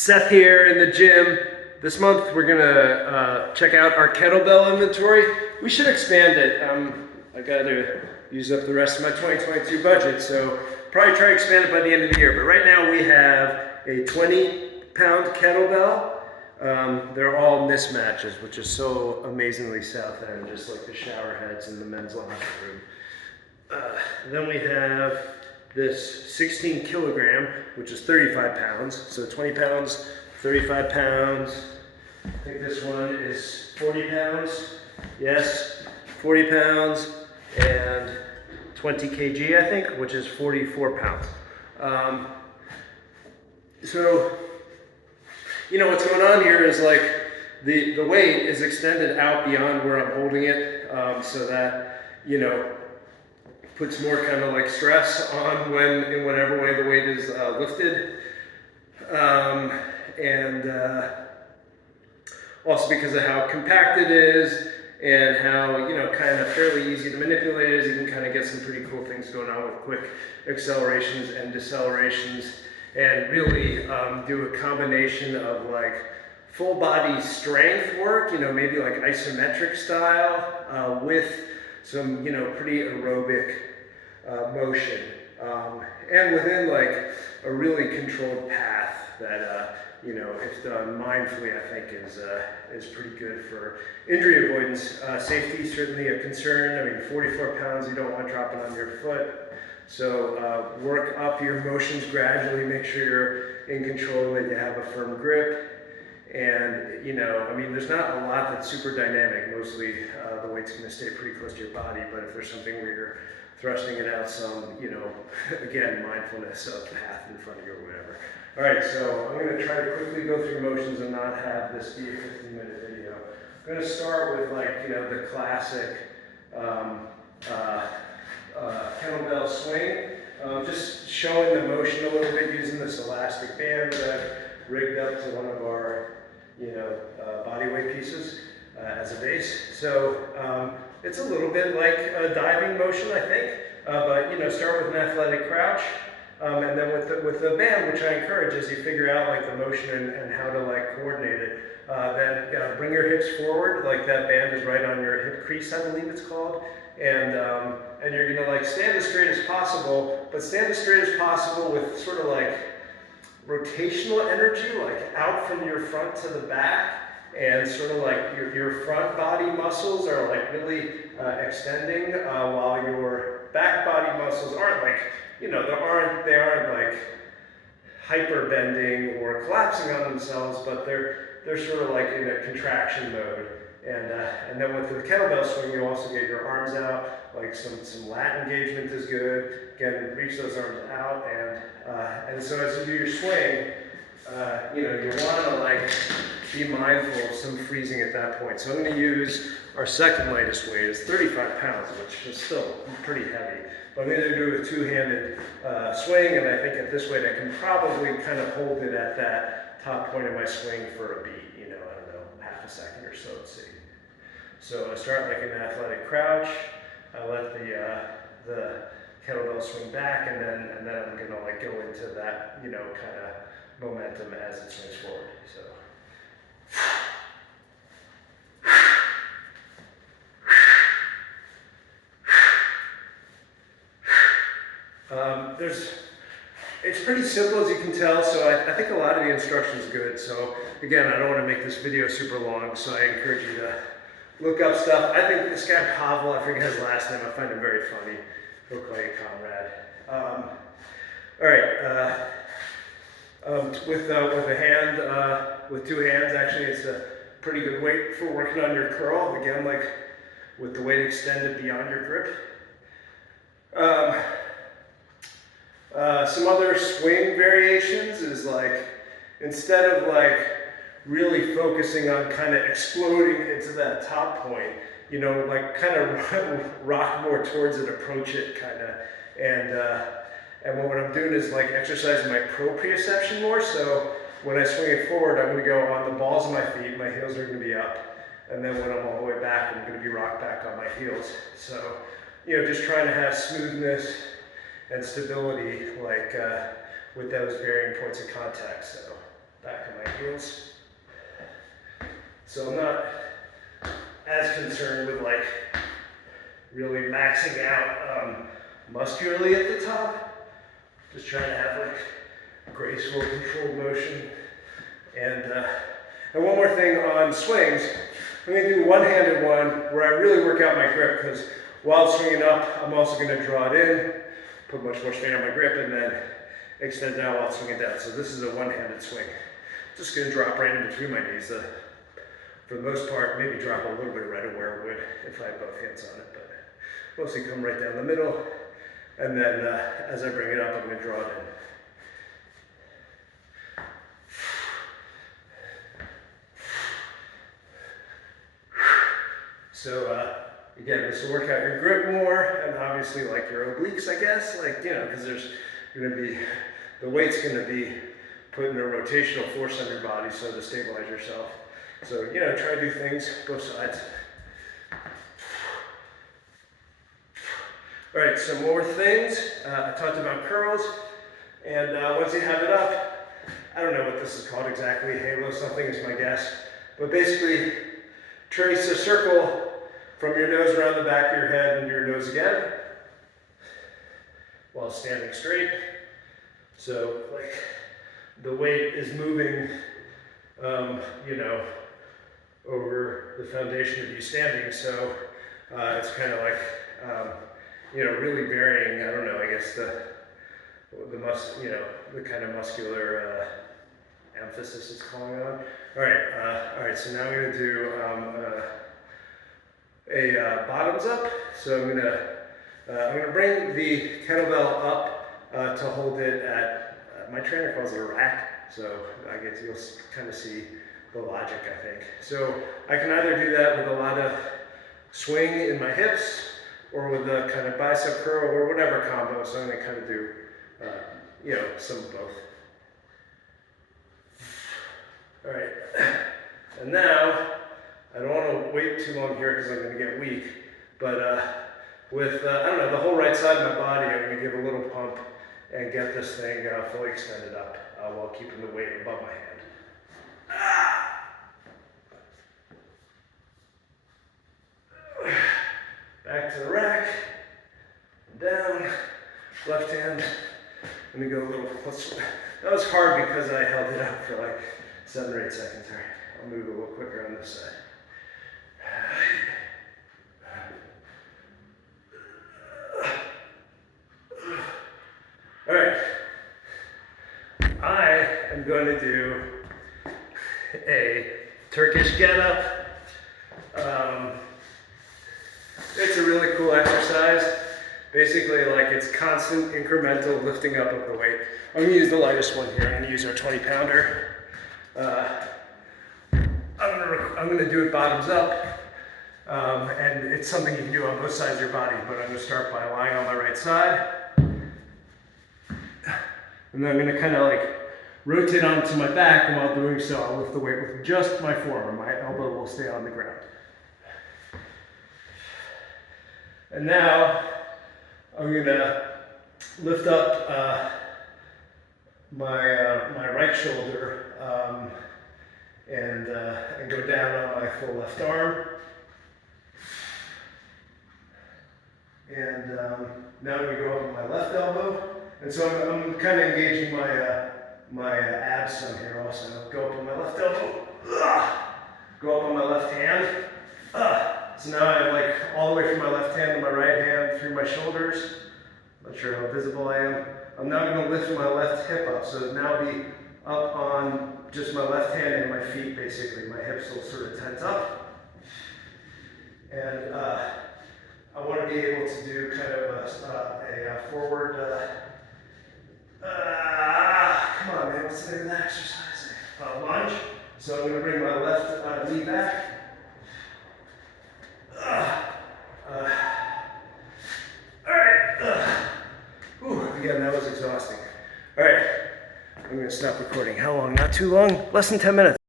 Seth here in the gym. This month we're gonna check out our kettlebell inventory. We should expand it. I gotta use up the rest of my 2022 budget, so probably try to expand it by the end of the year. But right now we have a 20-pound kettlebell. They're all mismatches, which is so amazingly South End, just like the shower heads in the men's locker room. Then we have this 16 kilogram, which is 35 pounds. So 20 pounds, 35 pounds. I think this one is 40 pounds. Yes, 40 pounds and 20 kg, I think, which is 44 pounds. So, you know, what's going on here is like the weight is extended out beyond where I'm holding it, so that, you know, puts more kind of like stress on when, in whatever way the weight is lifted. And also because of how compact it is and how, you know, kind of fairly easy to manipulate it is, you can kind of get some pretty cool things going on with quick accelerations and decelerations, and really do a combination of like full body strength work, you know, maybe like isometric style, with some, you know, pretty aerobic motion, and within like a really controlled path that, you know, if done mindfully, I think is pretty good for injury avoidance. Safety certainly a concern. I mean, 44 pounds, you don't want dropping on your foot. So work up your motions gradually, make sure you're in control, that you have a firm grip. And, you know, I mean, there's not a lot that's super dynamic. Mostly the weight's going to stay pretty close to your body, but if there's something where you're thrusting it out some, you know, again, mindfulness of the path in front of you or whatever. All right, so I'm going to try to quickly go through motions and not have this be a 15-minute video. I'm going to start with, like, you know, the classic kettlebell swing. Just showing the motion a little bit using this elastic band that I've rigged up to one of our, you know, body weight pieces as a base. So it's a little bit like a diving motion, I think, but, you know, start with an athletic crouch, and then with the band, which I encourage as you figure out like the motion and how to like coordinate it, then bring your hips forward, like that band is right on your hip crease, I believe it's called, and you're gonna like stand as straight as possible, but stand as straight as possible with sort of like rotational energy, like out from your front to the back, and sort of like your front body muscles are like really extending, while your back body muscles aren't like, you know, they aren't like hyper bending or collapsing on themselves, but they're sort of like in a contraction mode. And then with the kettlebell swing, you also get your arms out, like some lat engagement is good. Again, reach those arms out, and so as you do your swing, you know, you want to like be mindful of some freezing at that point. So I'm going to use our second lightest weight. It's 35 pounds, which is still pretty heavy. But I'm going to do a two-handed swing, and I think at this weight I can probably kind of hold it at that top point of my swing for a beat, you know, I don't know, half a second or so, let's see. So I start like an athletic crouch, I let the kettlebell swing back, and then I'm going to like go into that, you know, kind of momentum as it swings forward. So. It's pretty simple, as you can tell, so I think a lot of the instruction is good. So again, I don't want to make this video super long, so I encourage you to look up stuff. I think this guy Pavel, I forget his last name, I find him very funny. Look like a comrade. All right, with two hands, actually, it's a pretty good weight for working on your curl. Again, like with the weight extended beyond your grip. Some other swing variations is like, instead of like really focusing on kind of exploding into that top point, you know, like kind of rock more towards it, approach it kind of, and what I'm doing is like exercising my proprioception more. So when I swing it forward, I'm going to go on the balls of my feet, my heels are going to be up, and then when I'm all the way back, I'm going to be rocked back on my heels. So, you know, just trying to have smoothness and stability, like with those varying points of contact. So back of my heels. So I'm not as concerned with like really maxing out muscularly at the top. Just trying to have like graceful, controlled motion. And one more thing on swings, I'm going to do one-handed one where I really work out my grip, because while swinging up, I'm also going to draw it in, put much more strain on my grip, and then extend it out while swinging down. So this is a one-handed swing. Just going to drop right in between my knees. For the most part, maybe drop a little bit right where it would if I had both hands on it, but mostly come right down the middle. And then as I bring it up, I'm going to draw it in. So again, this will work out your grip more, and obviously like your obliques, I guess, like, you know, because there's going to be, the weight's going to be putting a rotational force on your body, so to stabilize yourself. So, you know, try to do things both sides. All right, some more things. I talked about curls, and once you have it up, I don't know what this is called exactly, halo something is my guess, but basically trace a circle from your nose around the back of your head and your nose again, while standing straight. So, like, the weight is moving, you know, over the foundation of you standing. So it's kind of like, you know, really varying. I don't know. I guess you know, the kind of muscular emphasis it's calling on. All right. So now I'm going to do a bottoms up. So I'm gonna bring the kettlebell up to hold it at. My trainer calls it a rack. So I guess you'll kind of see the logic, I think. So I can either do that with a lot of swing in my hips, or with a kind of bicep curl, or whatever combo. So I'm going to kind of do, you know, some of both. All right. And now, I don't want to wait too long here because I'm going to get weak, but with, I don't know, the whole right side of my body, I'm going to give a little pump and get this thing fully extended up while keeping the weight above my hand. Back to the rack, down, left hand. Let me go a little, that was hard because I held it up for like 7 or 8 seconds. All right, I'll move a little quicker on this side. All right, I am going to do a Turkish get-up. It's a really cool exercise. Basically, like, it's constant incremental lifting up of the weight. I'm gonna use the lightest one here. I'm gonna use our 20-pounder. I'm gonna do it bottoms up. And it's something you can do on both sides of your body, but I'm gonna start by lying on my right side. And then I'm gonna kind of like rotate onto my back, and while doing so, I'll lift the weight with just my forearm. My elbow will stay on the ground. And now I'm gonna lift up my right shoulder and go down on my full left arm. And now I'm gonna go up on my left elbow. And so I'm kind of engaging my abs some here also. Go up on my left elbow. Go up on my left hand. So now I'm like all the way from my left hand to my right hand through my shoulders. Not sure how visible I am. I'm now going to lift my left hip up. So now be up on just my left hand and my feet basically. My hips will sort of tense up. And I want to be able to do kind of a forward, come on man, what's the name of that exercise? Lunge. So I'm going to bring my left knee back. Again, that was exhausting. All right, I'm going to stop recording. How long? Not too long, less than 10 minutes.